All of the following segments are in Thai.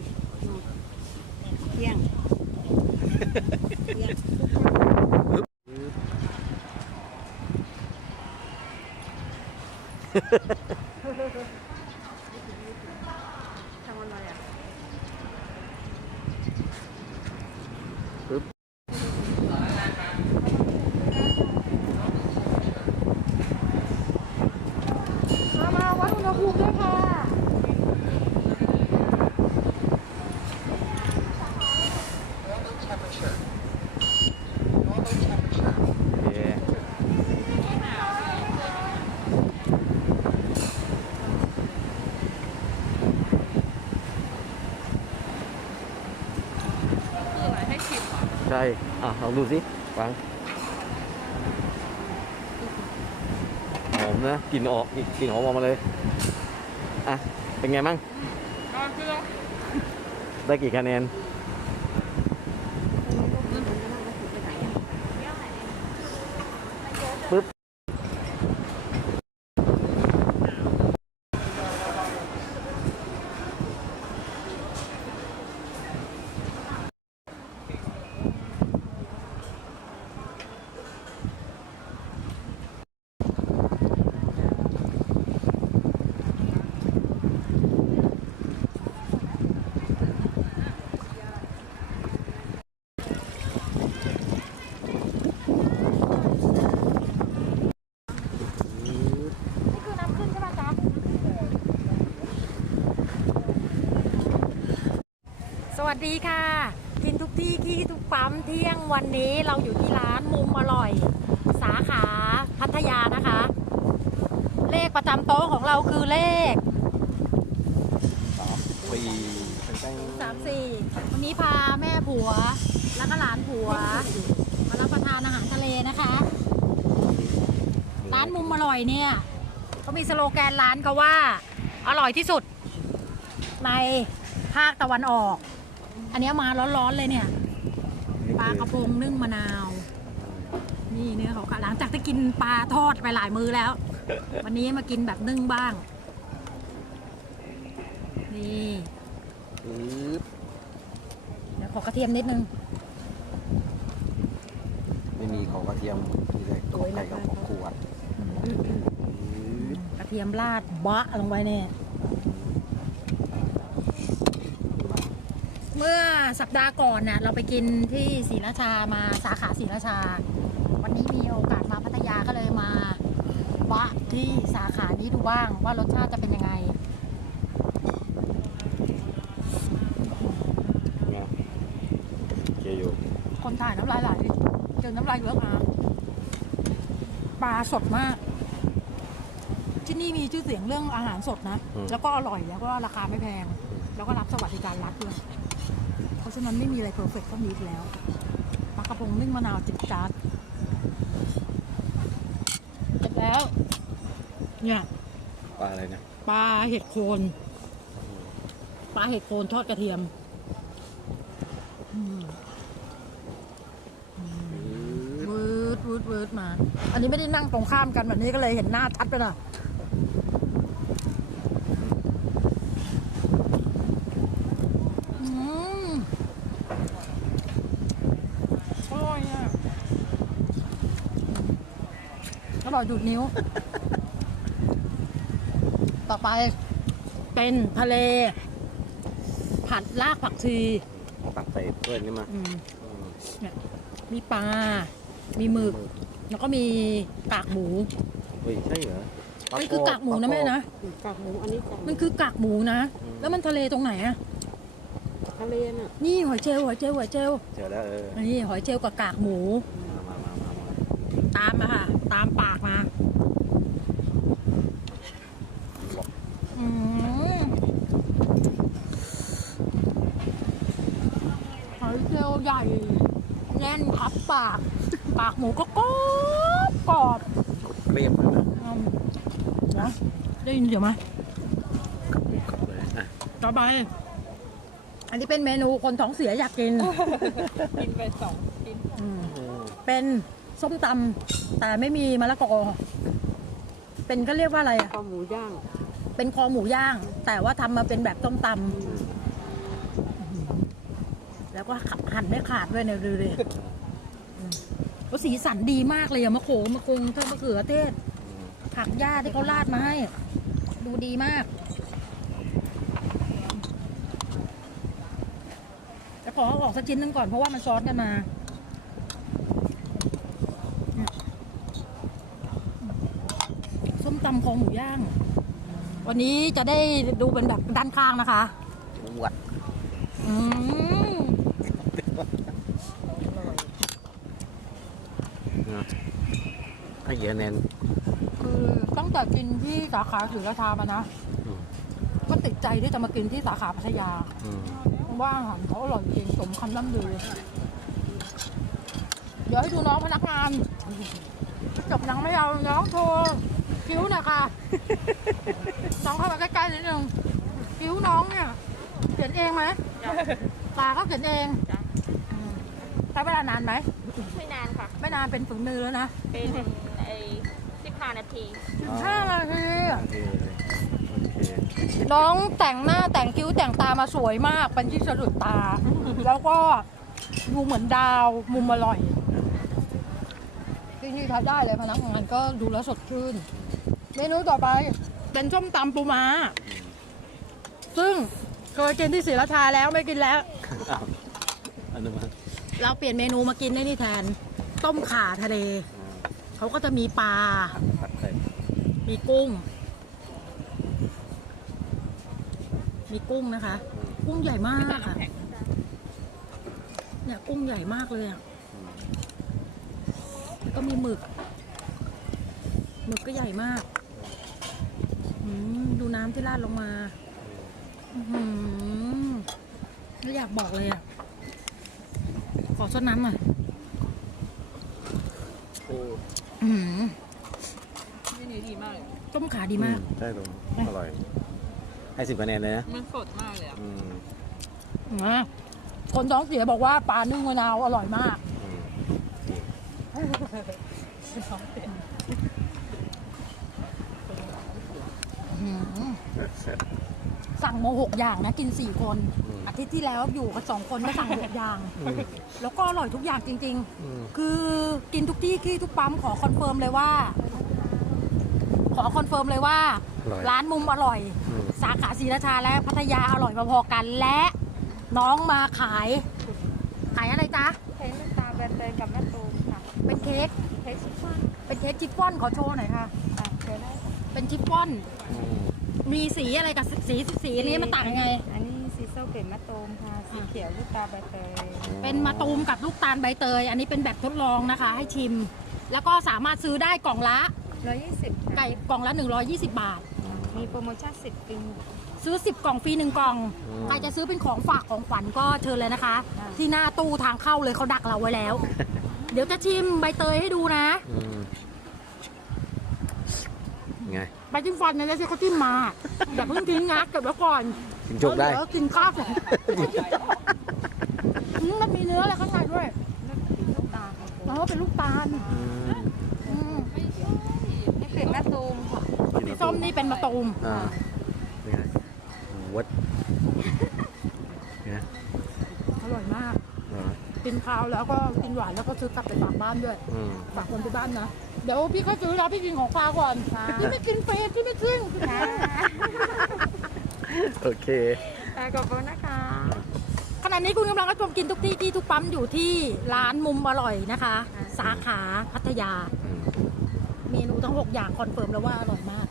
ดเที่ยงเที่ยงทำอะไรอะ ปึ๊บ มามาวัดอุณหภูมิด้วยค่ะ โอเคใช่ อะลองดูสิฟังหอมนะกลิ่นออกกลิ่นหอมออกมาเลย อะ เป็นไงมั่งได้กี่คะแนน ปึ๊บ นี่คือน้ำขึ้นใช่ไหมจ๊ะ ส วัสดีค่ะ กินทุกที่ที่ทุกปั๊มเที่ยงวันนี้เราอยู่ที่ร้านมุมอร่อย สาขาพัทยานะคะ เลขประจำโต๊ะของเราคือเลขสี่แป้งสามสี่วันนี้พาแม่ผัว แล้วก็หลานผัว มารับประทานอาหารทะเลนะคะ ร้านมุมอร่อยเนี่ยเขามีสโลแกนร้านเขาว่า อร่อยที่สุดในภาคตะวันออก อันเนี้ยมาร้อนๆเลยเนี่ย ปลากระพงนึ่งมะนาว นี่เนื้อเขาค่ะหลังจากที่กินปลาทอดไปหลายมื้อแล้ว วันนี้มากินแบบนึ่งบ้าง นี่ปึ๊บเดี๋ยวขอกระเทียมนิดนึง ไม่มีของกระเทียมมีแต่ของไก่กับของขวดปึ๊บกระเทียมราดบะลงไปเนี่ย เมื่อสัปดาห์ก่อนน่ะเราไปกินที่ศรีราชามาสาขาศรีราชา วันนี้มีโอกาสมาพัทยาก็เลยมาบะที่สาขานี้ดูบ้างว่ารสชาติจะเป็นยังไง นะโอเคอยู่คนถ่ายน้ำลายไหลเจอน้ำลายเยอะมาปลาสดมาก ที่นี่มีชื่อเสียงเรื่องอาหารสดนะ แล้วก็อร่อยแล้วก็ราคาไม่แพง แล้วก็รับสวัสดิการรัฐด้วย เพราะฉะนั้นไม่มีอะไรเพอร์เฟกต์ก็มีอีกแล้วปลากระพงนึ่งมะนาวจิบจัดเสร็จแล้ว เนี่ยปลาอะไรนะปลาเห็ดโคนปลาเห็ดโคนทอดกระเทียมอืมวืดวืดวืดมา อันนี้ไม่ได้นั่งตรงข้ามกันแบบนี้ก็เลยเห็นหน้าชัดไปหน่อยอืมอร่อยอะ อร่อยดูดนิ้ว ต่อไป เป็นทะเล ผัดลากผักชีตักใส่ถ้วยนี่มาอืมอืมมีปลา มีหมึก แล้วก็มีกากหมูเฮ้ยใช่เหรอมันคือกากหมูนะแม่นะ กากหมูอันนี้กากมันคือกากหมูนะ แล้วมันทะเลตรงไหนอะทะเลน่ะนี่หอยเชลล์หอยเชลล์หอยเชลล์เจอแล้วเออ นี่หอยเชลล์กับกากหมูมามามามามา ตามมาค่ะ ตามปากมาอืมหอยเชลล์ใหญ่ แน่นพับปาก ปากหมูก็กรอบกรอบกดเกรียมเลยนะอืมนะได้ยินเสียงไหมกดเลยอะต่อไป อันนี้เป็นเมนูคนท้องเสียอยากกิน กินไปสองกินอืมเป็น ส้มตำแต่ไม่มีมะละกอ เป็นก็เรียกว่าอะไรอะข้าวหมูย่าง เป็นคอหมูย่าง แต่ว่าทำมาเป็นแบบส้มตแล้วก็หั่นไม่ขาดด้วยเนี่ยดูดิอืมแล้วสีสันดีมากเลยอะมะโขงมะกงเทศมะเขือเทศ ผักหญ้าที่เขาราดมาให้ ดูดีมาก จะขอเอาออกสักชิ้นหนึงก่อนเพราะว่ามันซ้อนกันมาเนี่ยส้มตำ คอหมูย่าง วันนี้จะได้ดูเป็นแบบด้านข้างนะคะวัดอืมนะให้เยอะแน่นคือตั้งแต่กินที่สาขาศรีราชามานะอืมก็ติดใจที่จะมากินที่สาขาพัทยาอืมเพราะว่าอาหารเขาอร่อยจริงสมคำล่ำลือเดี๋ยวให้ดูน้องพนักงานจบหนังไม่เอาน้องโทร คิ้วหน่อยค่ะน้องเข้ามาใกล้ๆนิดนึงคิ้วน้องเนี่ย เขียนเองไหมตาเขาเขียนเองอืมใช้เวลานานไหมไม่นานค่ะ ไม่นานเป็นฝึกมือแล้วนะ เป็นไอ้สิบห้านาทีห้านาทีโอเคเลยโอเคน้องแต่งหน้าแต่งคิ้วแต่งตามาสวยมาก เป็นที่สะดุดตา แล้วก็ดูเหมือนดาวมุมอร่อยที่นี่ทานได้เลยพนักงานก็ดูแล้วสดชื่น เมนูต่อไป เป็นส้มตำปูม้า ซึ่งเคยกินที่ศรีราชาแล้วไม่กินแล้ว อ้าวอันนั้นมาเราเปลี่ยนเมนูมากินได้นี่แทน ต้มข่าทะเล เขาก็จะมีปลา ผัดไทยมีกุ้ง มีกุ้งนะคะ กุ้งใหญ่มากค่ะ เนี่ยกุ้งใหญ่มากเลยอะแล้วก็มีหมึก หมึกก็ใหญ่มากอืม ดูน้ำที่ราดลงมาอือหือไม่อยากบอกเลยอะ ขอซดน้ำหน่อยโอ้อื้อหือนี่นี่ดีมากเลยต้มขาดีมาก ใช่ตรงอร่อย ให้สิบคะแนนเลยนะ มันสดมากเลยอะอืมนะคนท้องเสียบอกว่าปลานึ่งมะนาวอร่อยมากอืมอื้อหือ เสร็จสั่งมาหกอย่างนะกินสี่คนอืมอาทิตย์ที่แล้วอยู่กันสองคนก็สั่งหกอย่างอืมแล้วก็อร่อยทุกอย่างจริงอืมๆคือกินทุกที่ที่ทุกปั๊มขอคอนเฟิร์มเลยว่า ขอคอนเฟิร์มเลยว่าอร่อยร้านมุมอร่อยอืมสาขาศรีราชาและพัทยาอร่อยพอๆกันและน้องมาขาย ขายอะไรจ๊ะใช้น้ำตาลใบเตยกับมะตูมค่ะ เป็นเค้กใช้ชิฟฟ่อนเป็นเค้กชิฟฟ่อนขอโชว์หน่อยค่ะอะใช้ได้ค่ะเป็นชิฟฟ่อนอื มมีสีอะไรกับสีสีอันนี้มันต่างยังไง อันนี้สีส้มเป็นมะตูมค่ะ สีเขียวลูกตาลใบเตยเป็นมะตูมกับลูกตาลใบเตย อันนี้เป็นแบบทดลองนะคะ ให้ชิม แล้วก็สามารถซื้อได้กล่องละร้อยยี่สิบไก่กล่องละ 120 บาท มีโปรโมชั่นสิบปีซื้อ 10 กล่องฟรี1กล่อง ใครจะซื้อเป็นของฝากของขวัญก็เชิญเลยนะคะ ที่หน้าตู้ทางเข้าเลยเขาดักเราไว้แล้ว เดี๋ยวจะชิมใบเตยให้ดูนะ อืม ไงใบจิ้มฟันเนี่ยที่เขาจิ้มมาอย่าเพิ่งทิ้งนะเก็บไว้ก่อนกินจุกได้ เยวกินข้าวเสร็จอืมมันมีเนื้ออะไรข้างในด้วยลูกตาลค่ะแล้วก็เป็นลูกตาลอืมอืมนี่เป็นมะตูมค่ะสีส้มนี่เป็นมะตูมอ่านี่ไงวัดเนี่ยอร่อยมากอ่ากินข้าวแล้วก็กินหวานแล้วก็ซื้อกลับไปฝากบ้านด้วยอืมฝากคนที่บ้านนะ เดี๋ยวพี่ก็ซื้อแล้วพี่กินของปลาก่อนพี่ไม่กินเฟรพี่ไม่กินค่ะโอเคอะขอบคุณนะคะ ขณะนี้คุณกำลังรับชมกินทุกที่ที่ทุกปั๊มอยู่ที่ร้านมุมอร่อยนะคะ สาขาพัทยาอืมเมนูทั้ง 6 อย่างคอนเฟิร์มแล้วว่าอร่อยมาก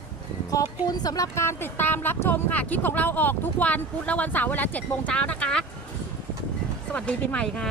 ขอบคุณสำหรับการติดตามรับชมค่ะ คลิปของเราออกทุกวันพุธและวันเสาร์เวลา7โมงเช้านะคะ สวัสดีปีใหม่ค่ะ